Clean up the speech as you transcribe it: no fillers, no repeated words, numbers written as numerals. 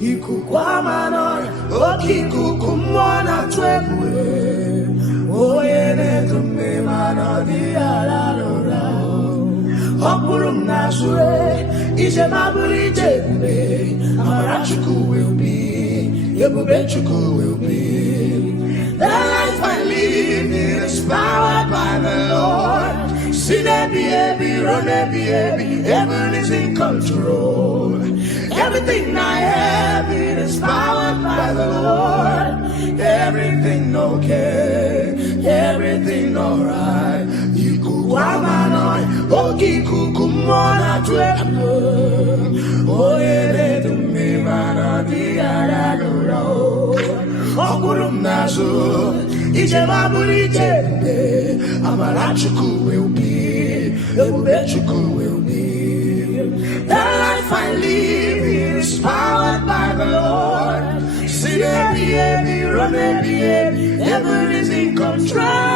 ikuku amano, okikuku mwana twebwe, oyene tume mano di alalora, okurum nasure, ije maburi jebe, Amarachukwu will be, EBUBECHUKWU will be. The life I live is powered by the Lord. See there be heaven is in control. Everything I have, it is powered by the Lord. Everything okay, everything alright. Ikuku amano, okikuku mwana twebwe, oyene tume mano di alaloro, okurum nazo, ije maburi jebe, Amarachukwu will be, EBUBECHUKWU will be. The life I live is powered by the Lord. See there be heaven is in control.